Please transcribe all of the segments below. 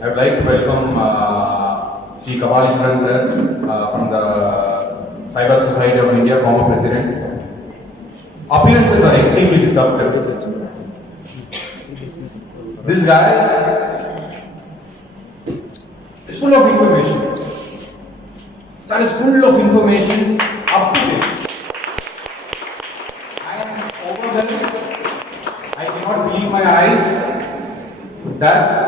I would like to welcome Sri Kapalishwaran sir from the Cyber Society of India, former president. Appearances are extremely disruptive. This guy is full of information. Sir is full of information, up to date. I am overwhelmed. I cannot believe my eyes that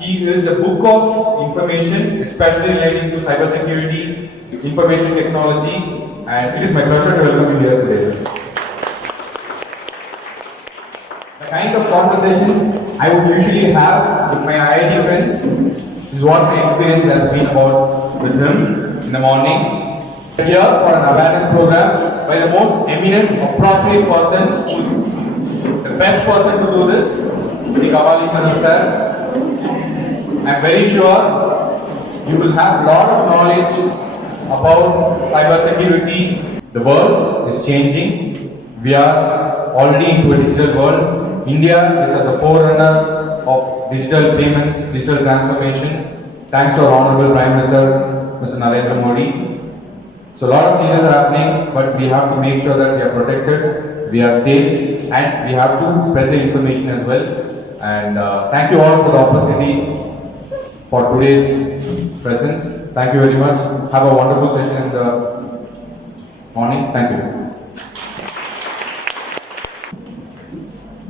he is a book of information, especially relating to cyber security, information technology, and it is my pleasure to welcome you here today. The kind of conversations I would usually have with my IIT friends is what my experience has been about with him in the morning. Here for an awareness program by the most eminent, appropriate person who is the best person to do this, Sri Kapalishwaran sir. I am very sure you will have a lot of knowledge about cyber security. The world is changing. We are already into a digital world. India is at the forerunner of digital payments, digital transformation, thanks to our Honorable Prime Minister, Mr. Narendra Modi. So a lot of changes are happening, but we have to make sure that we are protected, we are safe, and we have to spread the information as well. And thank you all for the opportunity for today's presence. Thank you very much. Have a wonderful session in the morning. Thank you.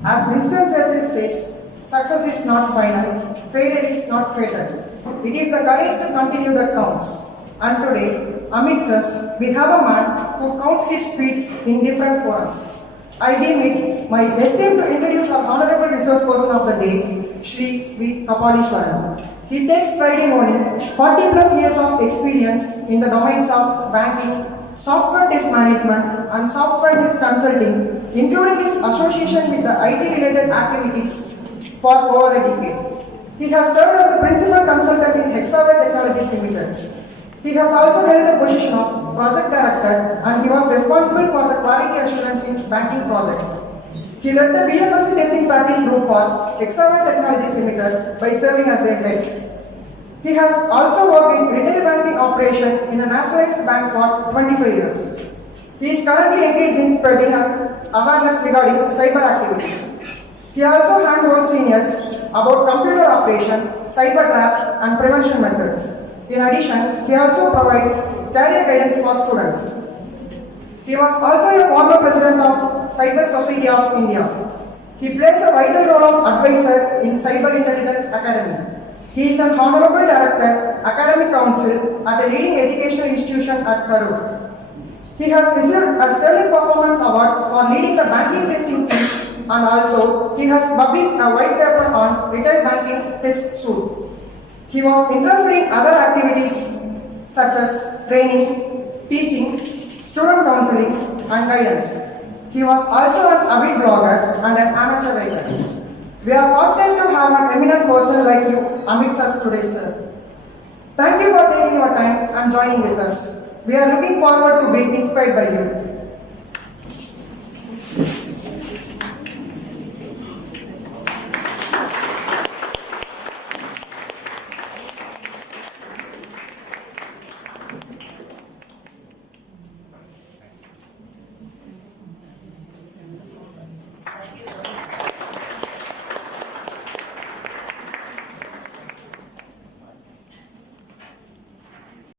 As Winston Churchill says, success is not final, failure is not fatal. It is the courage to continue that counts. And today, amidst us, we have a man who counts his feats in different forums. I deem it my esteem to introduce our Honorable Resource Person of the Day, Shri V. Kapalishwaran. He takes pride in owning 40 plus years of experience in the domains of banking, software test management, and software test consulting, including his association with the IT-related activities for over a decade. He has served as a principal consultant in Hexaware Technologies Limited. He has also held the position of project director, and he was responsible for the quality assurance in banking project. He led the BFSC testing practice group for Hexaware Technologies Limited by serving as their head. He has also worked in retail banking operation in a nationalized bank for 25 years. He is currently engaged in spreading awareness regarding cyber activities. He also handholds seniors about computer operation, cyber traps, and prevention methods. In addition, he also provides career guidance for students. He was also a former president of Cyber Society of India. He plays a vital role of advisor in Cyber Intelligence Academy. He is an honorable director, Academic Council at a leading educational institution at Karur. He has received a Sterling Performance Award for leading the banking testing team, and also he has published a white paper on retail banking test suite. He was interested in other activities such as training, teaching, student counseling, and guidance. He was also an avid blogger and an amateur writer. We are fortunate to have an eminent person like you amidst us today, sir. Thank you for taking your time and joining with us. We are looking forward to being inspired by you.